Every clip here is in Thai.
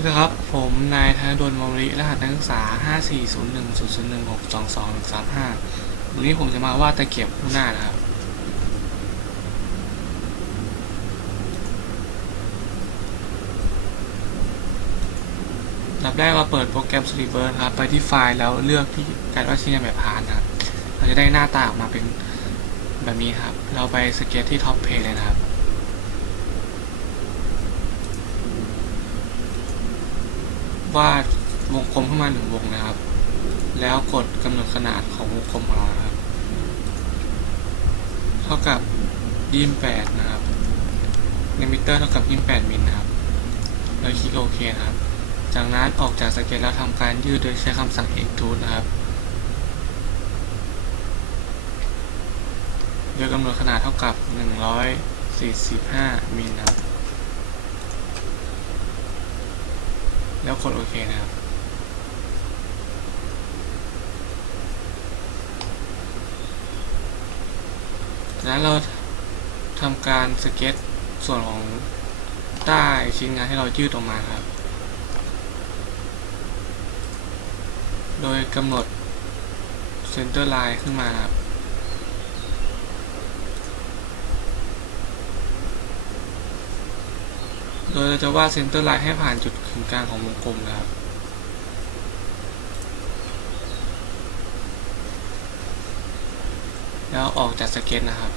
วัสดีครับ ผมนายธนดลมอมริรหัสนักศึกษา 5401001622135 วันนี้ผมจะมาวาดตะเกียบคู่หน้านะครับ ดับแรกเราเปิดโปรแกรม s l i b e r ครับ ไปที่ไฟล์แล้วเลือกที่การวาดชิ้นแบบพานนะครับ เราจะได้หน้าตาออกมาเป็นแบบนี้ครับ เราไปสเก็ตที่ท็อปเพจเลยนะครับ วาดวงกลมขึ้นมาหนึ่งวงนะครับ แล้วกดกำหนดขนาดของวงกลมของเราครับ เท่ากับยี่สิบแปดนะครับในมิเตอร์เท่ากับยี่สิบแปดมิลนะครับแล้วคลิกโอเคนะครับ จากนั้นออกจากสเก็ตแล้วทำการยืดโดยใช้คำสั่ง extrude นะครับโดยกำหนดขนาดเท่ากับ 145มิลนะครับ แล้วกดโอเคนะครับจากนั้นเราทำการสเก็ตส่วนของใต้ชิ้นงานให้เรายืดออกมาครับ โดยกำหนดเซนเตอร์ไลน์ขึ้นมาครับ โดยเราจะวาดเซนเตอร์ไลน์ให้ผ่านจุดกึ่งกลางของวงกลมนะครับ แล้วออกจากสเก็ตนะครับ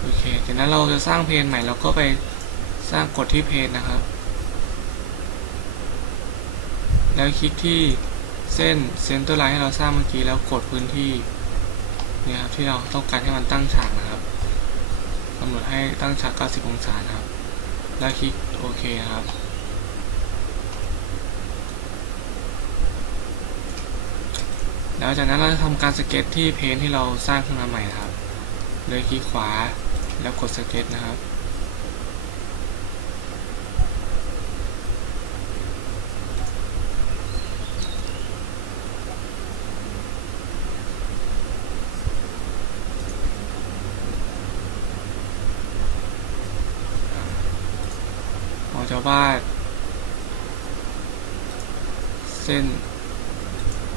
โอเคจากนั้นเราจะสร้างเพจใหม่เราก็ไปสร้างกดที่เพจนะครับ แล้วคลิกที่เส้นเซนเตอร์ไลน์ให้เราสร้างเมื่อกี้แล้วกดพื้นที่เนี่ยครับที่เราต้องการให้มันตั้งฉากนะครับกำหนดให้ตั้งฉาก 90 องศานะครับ แล้วคลิกโอเคนะครับ แล้วจากนั้นเราจะทำการสเก็ตที่เพนที่เราสร้างขึ้นมาใหม่นะครับ เลยคลิกขวาแล้วกดสเก็ตนะครับ จะวาด เส้น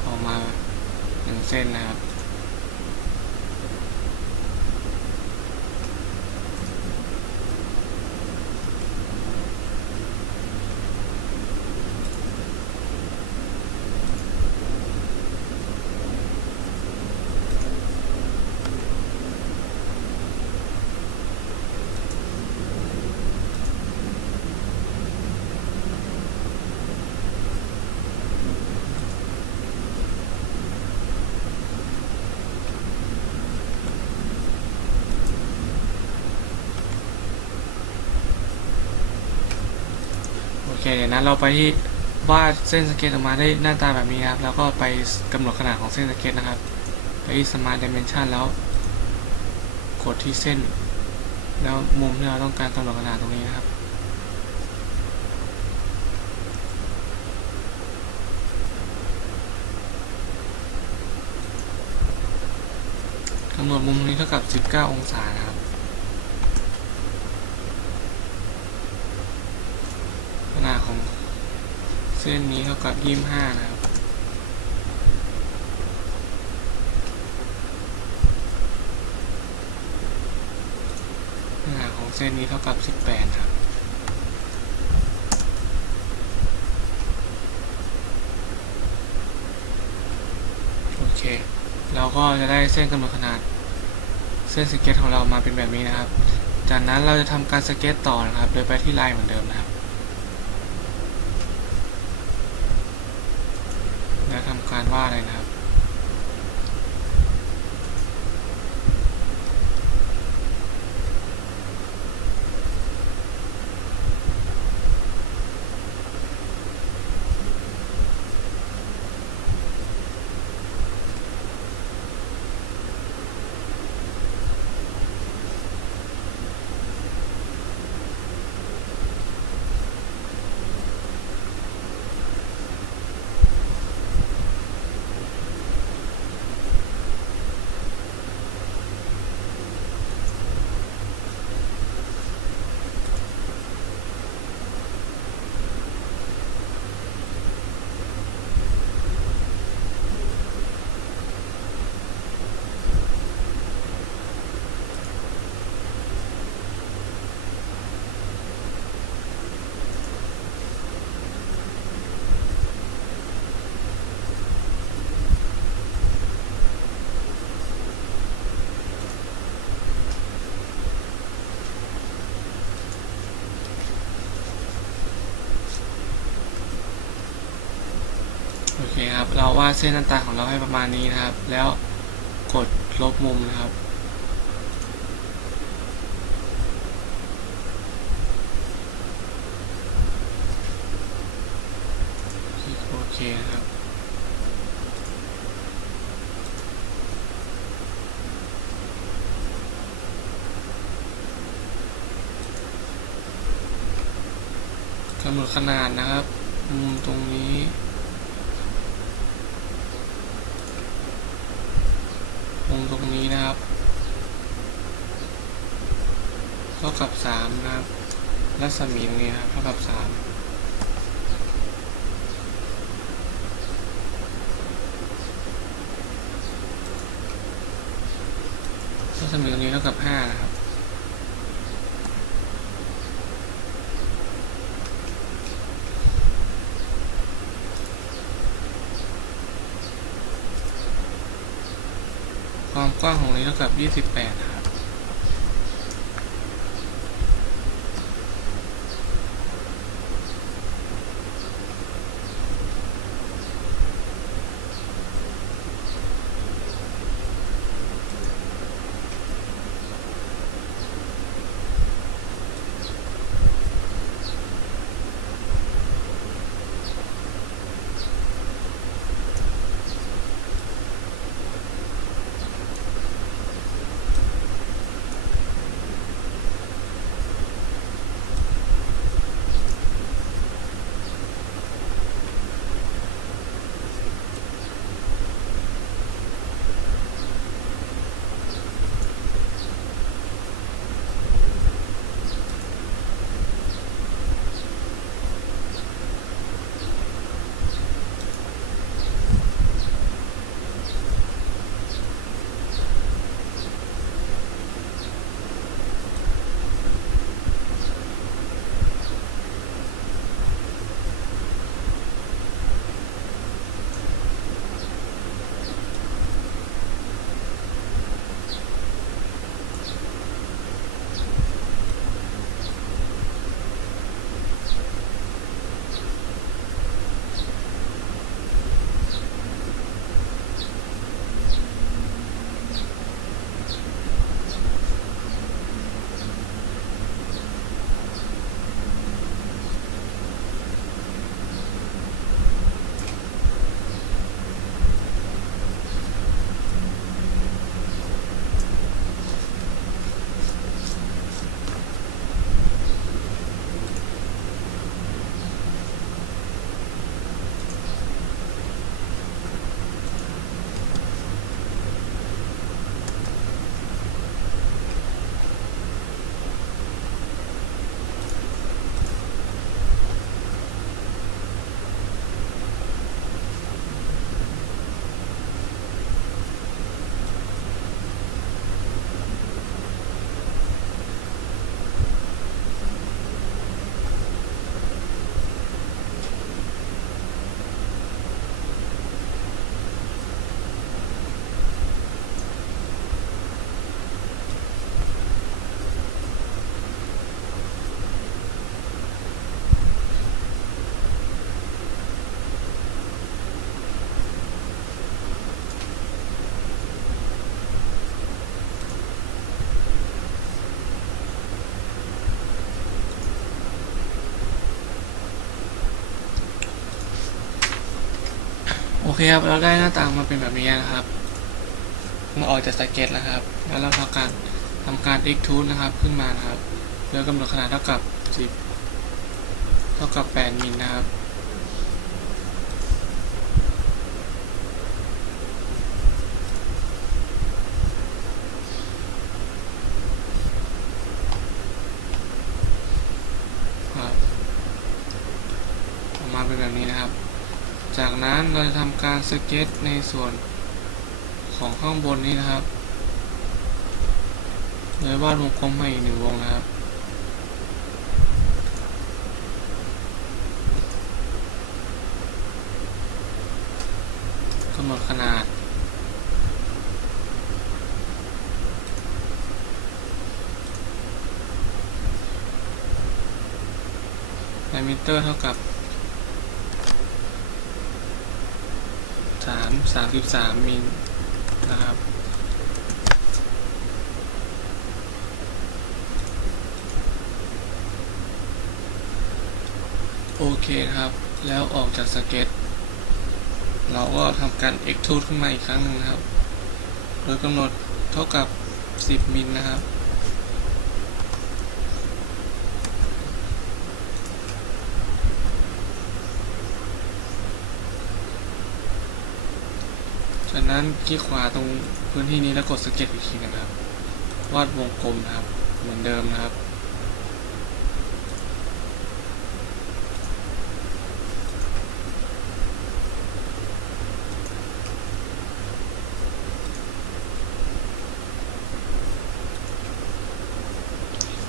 ออกมาหนึ่งเส้นนะครับ เคเดี๋ยนั้นเราไปที่วาดเส้นสเก็ตออกมาได้หน้าตาแบบนี้ครับ แล้วก็ไปกำหนดขนาดของเส้นสเก็ตนะครับ ไปที่ Smart Dimension แล้ว กดที่เส้น แล้วมุมที่เราต้องการกำหนดขนาดตรงนี้นะครับ กำหนดมุมนี้เท่ากับ 19 องศานะครับ ขนาดของ เส้นนี้เท่ากับ25นะครับขนาดของเส้นนี้เท่ากับ18ครับ โอเค เราก็จะได้เส้นกำหนดขนาด เส้นสเก็ตของเรามาเป็นแบบนี้นะครับ จากนั้นเราจะทำการสเก็ตต่อนะครับ โดยไปที่ลน์เหมือนเดิมนะครับ แล้วทำ การวาดเลยนะครับ โอเคครับ เราวาดเส้นหน้าตาของเราให้ประมาณนี้นะครับ แล้วกดลบมุมนะครับ โอเคครับกำหนดขนาดนะครับ มุมตรงนี้ มุม ตรงนี้นะครับ เท่ากับสามนะครับรัศมีตรงนี้นะครับเท่ากับสามรัศมีตรงนี้เท่ากับห้านะครับ ความ กว้างของนี้เท่ากับ 28 เคครับ เราได้หน้าต่างมาเป็นแบบนี้นะครับเราออกจากสเก็ตแล้วครับ แล้วเราทำการทำการ extrude นะครับ ขึ้นมานะครับ แล้วกำหนดขนาดเท่ากับ 10 เท่ากับ 8 มิลนะครับครับออกมาเป็นแบบนี้นะครับ จากนั้นเราจะทำการสเก็ตในส่วนของข้างบนนี้นะครับ โดยวาดวงกลมให้อีกหนึ่งวงนะครับกำหนดขนาด ไดิเมตรเท่ากับ สามสิบสามมิลนะครับ โอเคครับ แล้วออกจากสเก็ต เราก็ทำการ extrude ขึ้นมาอีกครั้งหนึ่งนะครับ โดยกำหนดเท่ากับ 10 มิลนะครับ จากนั้นคลิกขวาตรงพื้นที่นี้แล้วกดสเก็ตอีกทีนะครับ วาดวงกลมนะครับ เหมือนเดิมนะครับ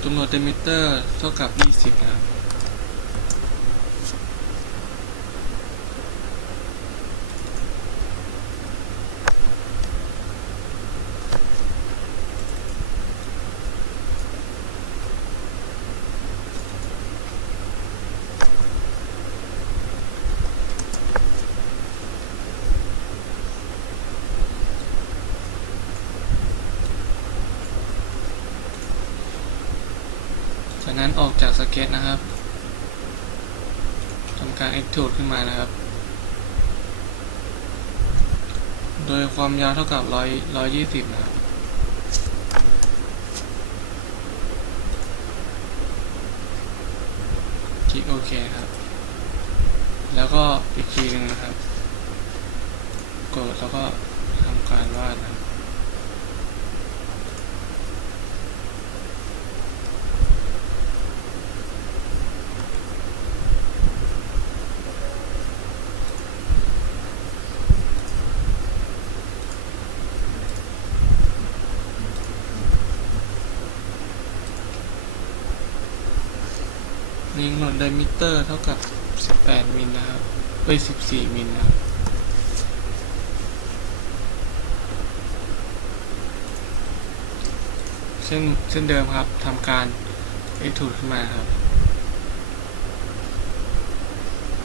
กำหนดเดมิเตอร์เท่ากับ 20 นะครับ นั้นออกจากสเก็ตนะครับทำการ extrude ขึ้นมานะครับ โดยความยาวเท่ากับร้อยร้อยยี่สิบนะครับคลิกโอเคครับ แล้วก็อีกทีหนึงนะครับ กดแล้วก็ทำการวาดนะำหนดไดมิเตอร์เท่ากับ 18 มิลนะครับเอ้ย 14 มิลนะครับเช่นเช่นเดิมครับทำการ extrude ขึ้นมาครับ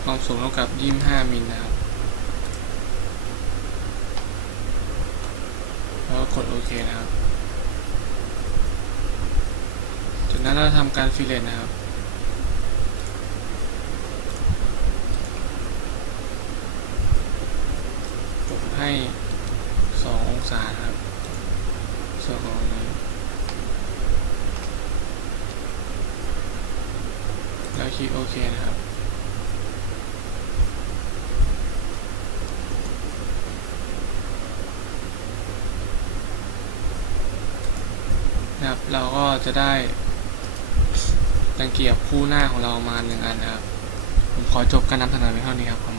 ความสูงเท่ากับ 25 มิลนะครับ แล้วกดโอเคนะครับ จากนั้นเราทำการฟิเลตนะครับ ให้สององศาครับส่วนของนี้แล้วคลิกโอเคนะครับ นะครับ เราก็จะได้ตะเกียบคู่หน้าของเรามาหนึ่งอันนะครับ ผมขอจบการนำเสนอเพียงเท่านี้ครับ